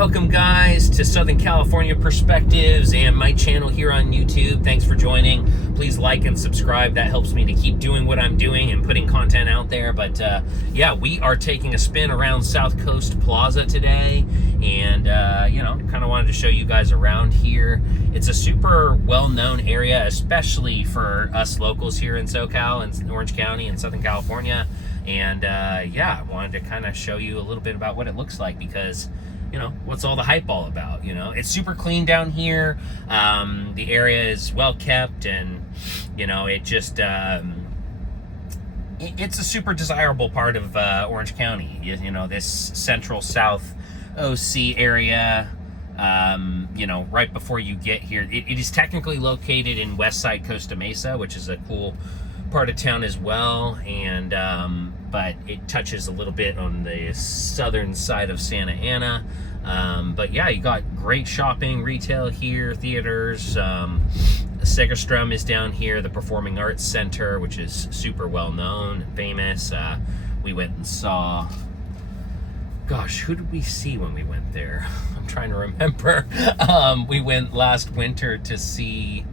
Welcome guys to Southern California Perspectives and my channel here on YouTube. Thanks for joining. Please like and subscribe. That helps me to keep doing what I'm doing and putting content out there. But yeah, we are taking a spin around South Coast Plaza today, and kind of wanted to show you guys around here. It's a super well-known area, especially for us locals here in SoCal and Orange County and Southern California. And yeah, I wanted to kind of show you a little bit about what it looks like, because what's all the hype all about? It's super clean down here. The area is well kept, and it just it's a super desirable part of Orange County. This central South OC area. Right before you get here, it is technically located in West Side Costa Mesa, which is a cool part of town as well, and but it touches a little bit on the southern side of Santa Ana. But yeah, you got great shopping, retail here, theaters. Segerstrom is down here, the Performing Arts Center, which is super well known and famous. We went and saw, gosh, who did we see when we went there? I'm trying to remember. We went last winter to see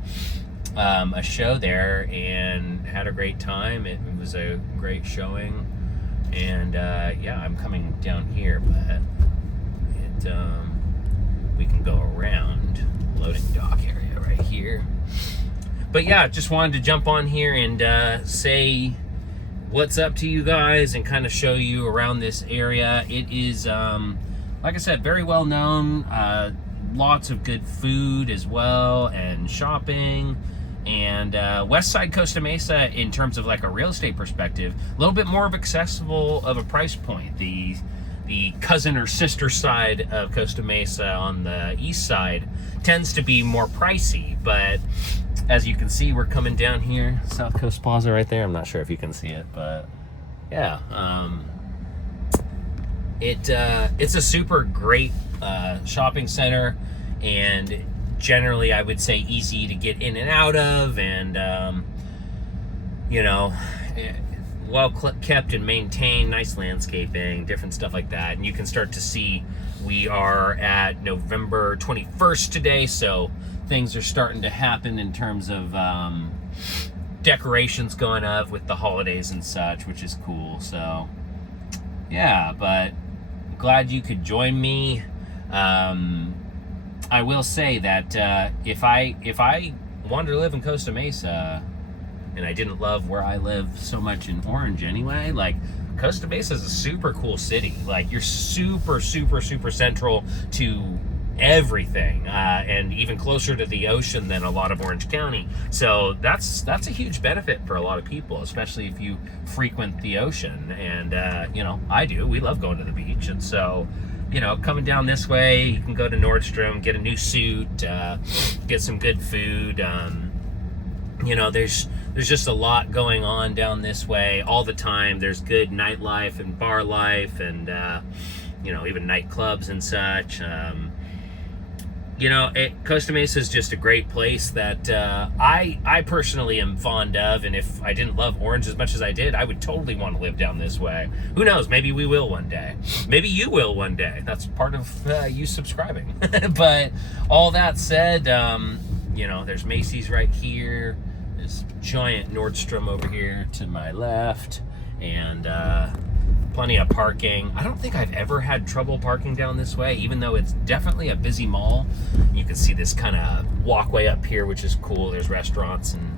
a show there and had a great time. It was a great showing, and yeah, I'm coming down here, but we can go around loading dock area right here. But yeah, just wanted to jump on here and say what's up to you guys and kind of show you around this area. It is like I said, very well known. Lots of good food as well, and shopping. And West Side Costa Mesa, in terms of like a real estate perspective, a little bit more of accessible of a price point. The cousin or sister side of Costa Mesa on the east side tends to be more pricey, but as you can see, we're coming down here, South Coast Plaza right there. I'm not sure if you can see it, but yeah, it's a super great shopping center, and generally I would say easy to get in and out of, and well kept and maintained, nice landscaping, different stuff like that. And you can start to see we are at November 21st today, so things are starting to happen in terms of decorations going up with the holidays and such, which is cool. So yeah, but glad you could join me. I will say that if I wanted to live in Costa Mesa and I didn't love where I live so much in Orange anyway, like, Costa Mesa is a super cool city. Like, you're super, super, super central to everything, and even closer to the ocean than a lot of Orange County. So that's a huge benefit for a lot of people, especially if you frequent the ocean. And I do. We love going to the beach, and so coming down this way, you can go to Nordstrom, get a new suit, get some good food. There's just a lot going on down this way all the time. There's good nightlife and bar life, and even nightclubs and such. Costa Mesa is just a great place that I personally am fond of, and if I didn't love Orange as much as I did, I would totally want to live down this way. Who knows? Maybe we will one day. Maybe you will one day. That's part of you subscribing. But all that said, there's Macy's right here. There's giant Nordstrom over here to my left, and plenty of parking. I don't think I've ever had trouble parking down this way, even though it's definitely a busy mall. You can see this kind of walkway up here, which is cool. There's restaurants and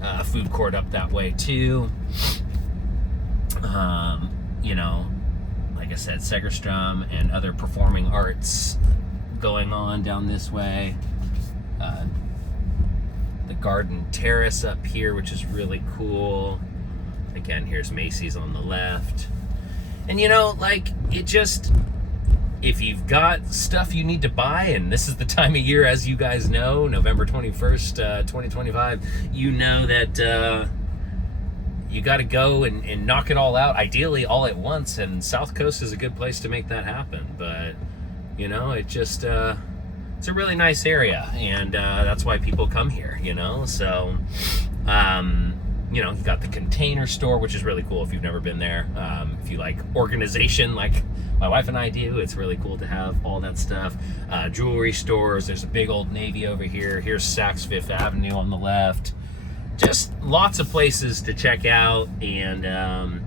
a food court up that way too. Like I said, Segerstrom and other performing arts going on down this way. The Garden Terrace up here, which is really cool. Again, here's Macy's on the left. And if you've got stuff you need to buy, and this is the time of year, as you guys know, November 21st, 2025, that you got to go and knock it all out, ideally all at once, and South Coast is a good place to make that happen. But, it's a really nice area, and that's why people come here, so you know, you've got the Container Store, which is really cool if you've never been there. If you like organization like my wife and I do, it's really cool to have all that stuff. Jewelry stores, there's a big Old Navy over here. Here's Saks Fifth Avenue on the left. Just lots of places to check out, and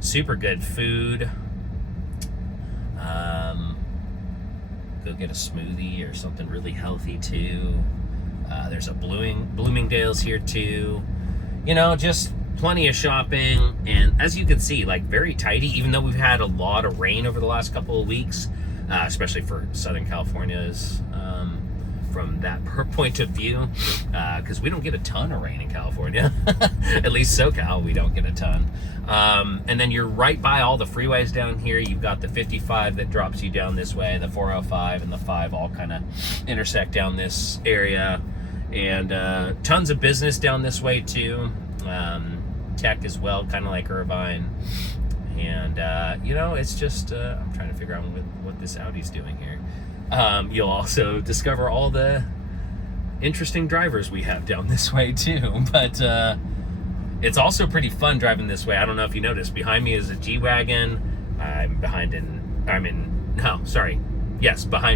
super good food. Go get a smoothie or something really healthy too. There's a Bloomingdale's here too. You know, just plenty of shopping, and as you can see, like very tidy, even though we've had a lot of rain over the last couple of weeks, especially for Southern California's from that point of view, because we don't get a ton of rain in California. At least SoCal, we don't get a ton. And then you're right by all the freeways down here. You've got the 55 that drops you down this way, the 405 and the 5 all kind of intersect down this area, and tons of business down this way too. Tech as well, kind of like Irvine. And you know, it's just I'm trying to figure out what this Audi's doing here. You'll also discover all the interesting drivers we have down this way tue, but it's also pretty fun driving this way. I don't know if you noticed, behind me is a G-Wagon. Behind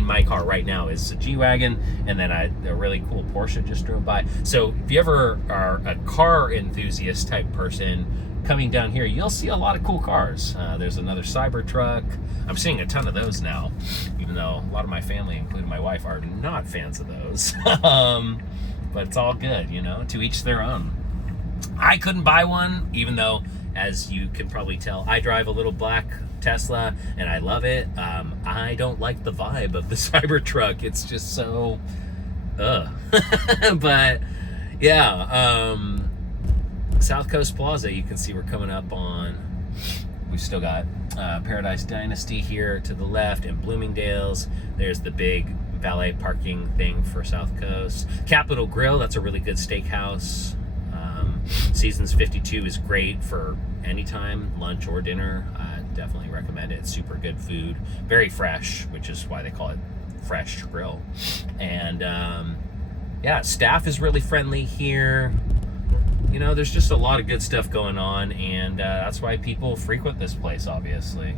my car right now is a G-Wagon, and then a really cool Porsche just drove by. So if you ever are a car enthusiast type person coming down here, you'll see a lot of cool cars. There's another Cybertruck. I'm seeing a ton of those now, even though a lot of my family, including my wife, are not fans of those. But it's all good, you know, to each their own. I couldn't buy one, even though, as you can probably tell, I drive a little black Tesla and I love it. I don't like the vibe of the Cybertruck. It's just so but yeah, South Coast Plaza, you can see we're coming up on. We've still got Paradise Dynasty here to the left, and Bloomingdale's. There's the big valet parking thing for South Coast. Capitol Grill, that's a really good steakhouse. Seasons 52 is great for anytime, lunch or dinner. I definitely recommend it. Super good food, very fresh, which is why they call it Fresh Grill. And yeah, staff is really friendly here. You know, there's just a lot of good stuff going on, and that's why people frequent this place, obviously.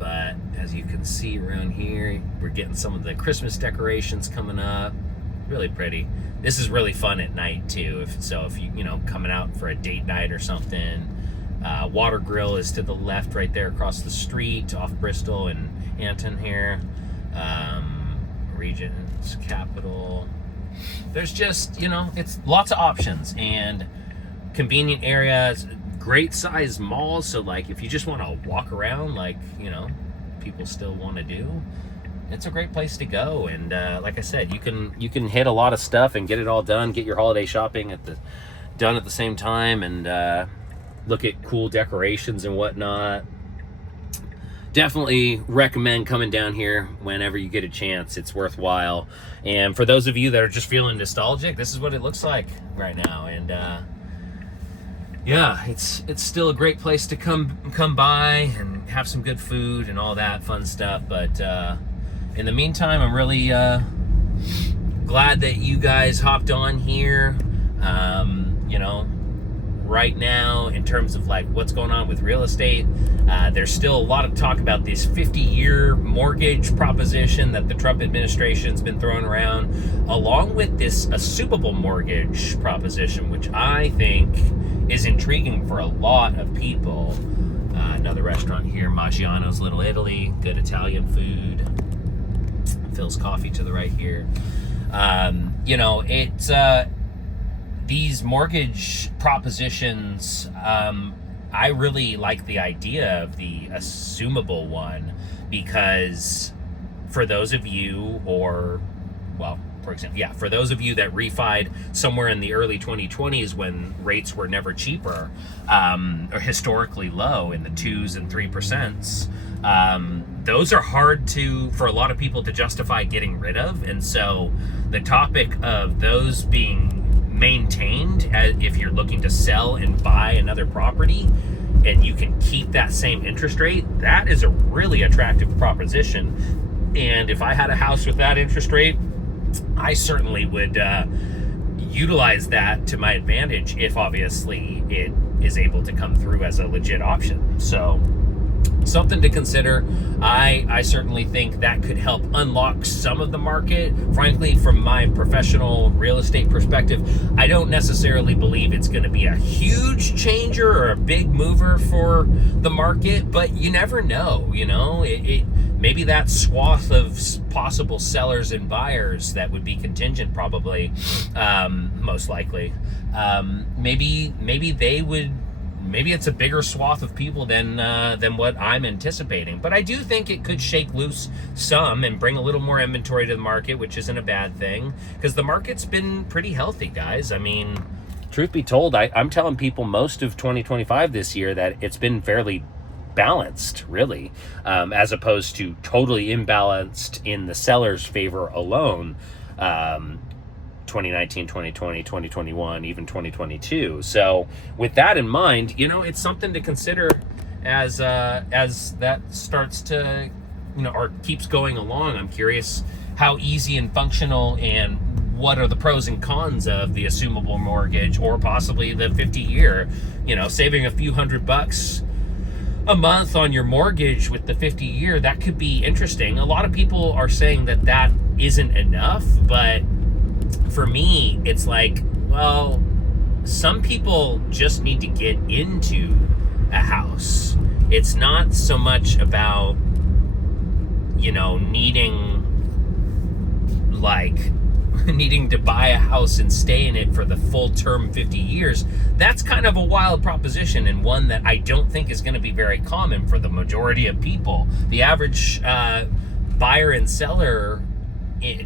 But as you can see around here, we're getting some of the Christmas decorations coming up. Really pretty. This is really fun at night too. If you know, coming out for a date night or something. Water Grill is to the left, right there across the street, off Bristol and Anton here. Regent's Capital. There's just, you know, it's lots of options and convenient areas, great size malls. So like if you just want to walk around, like, you know, people still want to do, it's a great place to go. And like I said, you can hit a lot of stuff and get it all done, get your holiday shopping done at the same time, and look at cool decorations and whatnot. Definitely recommend coming down here whenever you get a chance. It's worthwhile. And for those of you that are just feeling nostalgic, this is what it looks like right now. And yeah, it's still a great place to come by and have some good food and all that fun stuff. But in the meantime, I'm really glad that you guys hopped on here. You know, right now, in terms of like what's going on with real estate, there's still a lot of talk about this 50-year mortgage proposition that the Trump administration's been throwing around, along with this assumable mortgage proposition, which I think is intriguing for a lot of people. Another restaurant here, Maggiano's Little Italy, good Italian food. Phil's Coffee to the right here. You know, it's these mortgage propositions, I really like the idea of the assumable one, because for those of you, for those of you that refied somewhere in the early 2020s when rates were never cheaper, or historically low in the 2s and 3%, those are hard for a lot of people to justify getting rid of. And so the topic of those being maintained, if you're looking to sell and buy another property and you can keep that same interest rate, that is a really attractive proposition. And if I had a house with that interest rate, I certainly would utilize that to my advantage if obviously it is able to come through as a legit option. So something to consider. I certainly think that could help unlock some of the market. Frankly, from my professional real estate perspective, I don't necessarily believe it's going to be a huge changer or a big mover for the market, but you never know, maybe that swath of possible sellers and buyers that would be contingent, probably, most likely, maybe it's a bigger swath of people than what I'm anticipating. But I do think it could shake loose some and bring a little more inventory to the market, which isn't a bad thing, because the market's been pretty healthy, guys. I mean, truth be told, I'm telling people most of 2025 this year that it's been fairly balanced, really, as opposed to totally imbalanced in the seller's favor alone. 2019, 2020, 2021, even 2022. So with that in mind, it's something to consider as that starts to, or keeps going along. I'm curious how easy and functional and what are the pros and cons of the assumable mortgage or possibly the 50-year, saving a few $100 a month on your mortgage with the 50-year. That could be interesting. A lot of people are saying that isn't enough, but for me, it's like, well, some people just need to get into a house. It's not so much about, needing to buy a house and stay in it for the full term 50 years. That's kind of a wild proposition, and one that I don't think is going to be very common for the majority of people. The average buyer and seller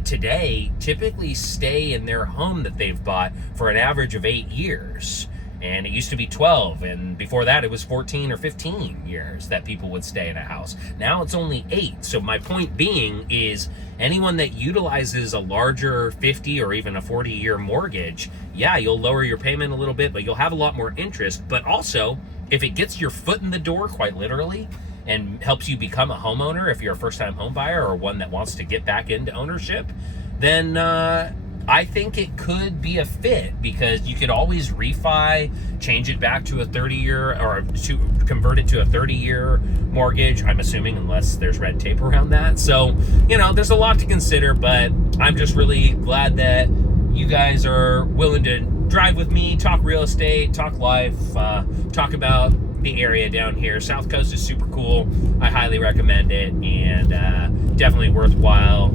today typically stay in their home that they've bought for an average of 8 years, and it used to be 12, and before that it was 14 or 15 years that people would stay in a house. Now it's only 8. So my point being is, anyone that utilizes a larger 50 or even a 40-year mortgage, yeah, you'll lower your payment a little bit, but you'll have a lot more interest. But also, if it gets your foot in the door, quite literally, and helps you become a homeowner, if you're a first-time home buyer or one that wants to get back into ownership, then I think it could be a fit, because you could always refi, change it back to a 30-year, or to convert it to a 30-year mortgage, I'm assuming, unless there's red tape around that. So, there's a lot to consider, but I'm just really glad that you guys are willing to drive with me, talk real estate, talk life, talk about the area down here. South Coast is super cool. I highly recommend it, and definitely worthwhile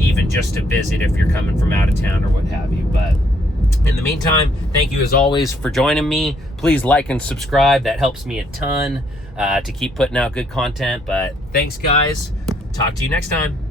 even just to visit if you're coming from out of town or what have you. But in the meantime, thank you as always for joining me. Please like and subscribe. That helps me a ton to keep putting out good content. But thanks, guys. Talk to you next time.